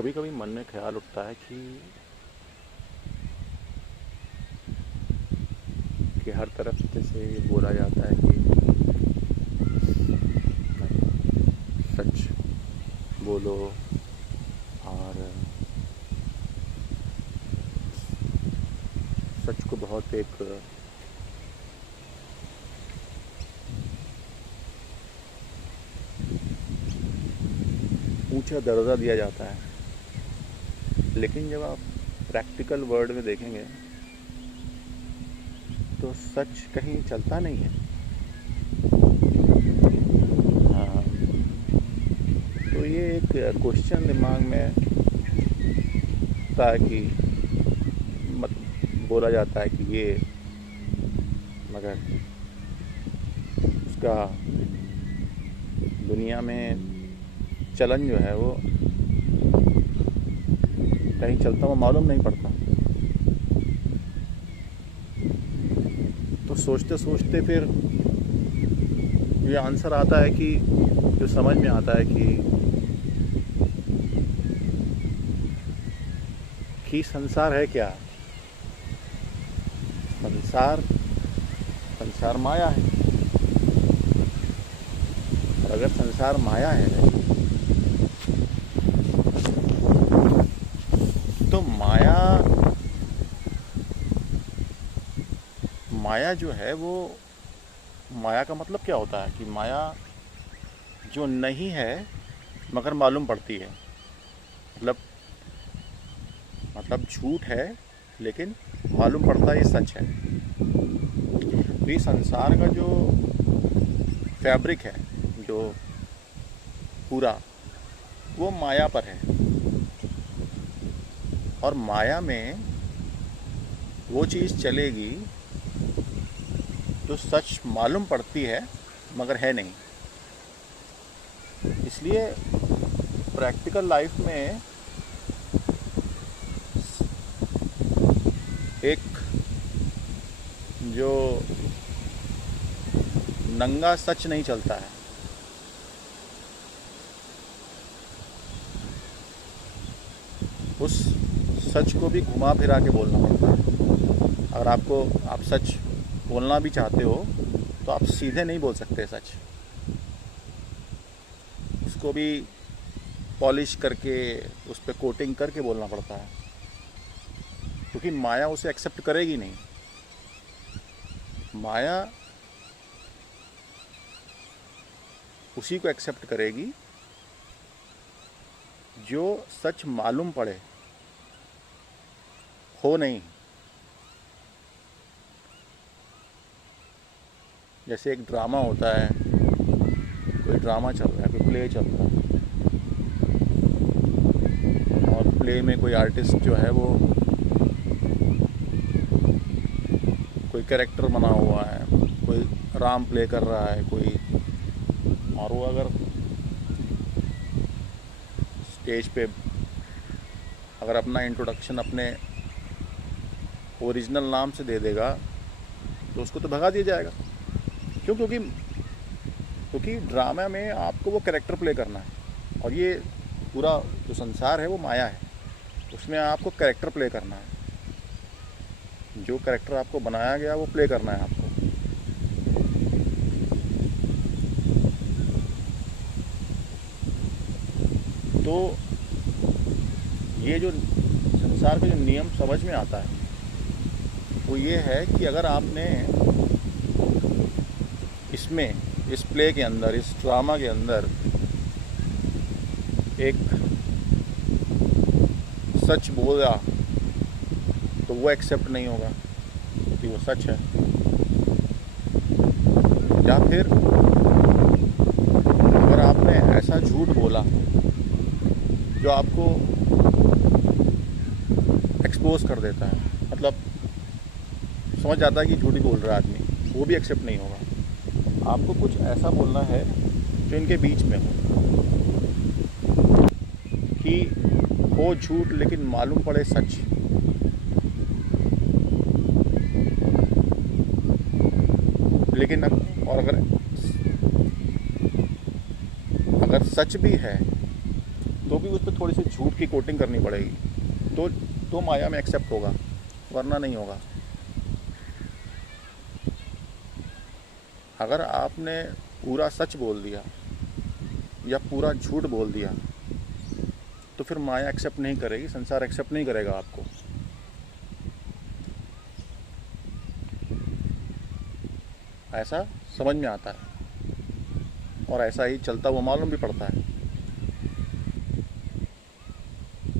कभी कभी मन में ख्याल उठता है कि हर तरफ जैसे ये बोला जाता है कि सच बोलो और सच को बहुत एक ऊंचा दर्जा दिया जाता है, लेकिन जब आप प्रैक्टिकल वर्ल्ड में देखेंगे तो सच कहीं चलता नहीं है। हाँ, तो ये एक क्वेश्चन दिमाग में था कि मत बोला जाता है कि ये मगर उसका दुनिया में चलन जो है वो कहीं चलता हुआ मालूम नहीं पड़ता। तो सोचते सोचते फिर ये आंसर आता है कि जो समझ में आता है कि संसार है क्या। संसार माया है। और अगर संसार माया है तो माया जो है वो, माया का मतलब क्या होता है कि माया जो नहीं है मगर मालूम पड़ती है। मतलब झूठ है लेकिन मालूम पड़ता है ये सच है। तो ये संसार का जो फैब्रिक है, जो पूरा, वो माया पर है। और माया में वो चीज़ चलेगी जो सच मालूम पड़ती है मगर है नहीं। इसलिए प्रैक्टिकल लाइफ में एक जो नंगा सच नहीं चलता है। उस सच को भी घुमा फिरा के बोलना पड़ता है। अगर आप सच बोलना भी चाहते हो तो आप सीधे नहीं बोल सकते सच। उसको भी पॉलिश करके उस पर कोटिंग करके बोलना पड़ता है, क्योंकि माया उसे एक्सेप्ट करेगी नहीं। माया उसी को एक्सेप्ट करेगी जो सच मालूम पड़े, हो नहीं। जैसे एक ड्रामा होता है, कोई ड्रामा चल रहा है, कोई प्ले चल रहा है, और प्ले में कोई आर्टिस्ट जो है वो कोई कैरेक्टर बना हुआ है, कोई राम प्ले कर रहा है कोई, और वो अगर स्टेज पे अगर अपना इंट्रोडक्शन अपने ओरिजिनल नाम से दे देगा तो उसको तो भगा दिया जाएगा। क्यों? क्योंकि ड्रामा में आपको वो कैरेक्टर प्ले करना है, और ये पूरा जो संसार है वो माया है, उसमें आपको कैरेक्टर प्ले करना है। जो कैरेक्टर आपको बनाया गया वो प्ले करना है आपको। तो ये जो संसार का जो नियम समझ में आता है वो ये है कि अगर आपने इसमें, इस प्ले के अंदर, इस ड्रामा के अंदर एक सच बोला तो वो एक्सेप्ट नहीं होगा कि वो सच है। या फिर अगर आपने ऐसा झूठ बोला जो आपको एक्सपोज कर देता है, मतलब समझ जाता है कि झूठी बोल रहा है आदमी, वो भी एक्सेप्ट नहीं होगा। आपको कुछ ऐसा बोलना है जो इनके बीच में हो, कि हो झूठ लेकिन मालूम पड़े सच। लेकिन और अगर सच भी है तो भी उस पर थोड़ी सी झूठ की कोटिंग करनी पड़ेगी, तो माया में एक्सेप्ट होगा, वरना नहीं होगा। अगर आपने पूरा सच बोल दिया या पूरा झूठ बोल दिया तो फिर माया एक्सेप्ट नहीं करेगी, संसार एक्सेप्ट नहीं करेगा आपको। ऐसा समझ में आता है और ऐसा ही चलता हुआ मालूम भी पड़ता है।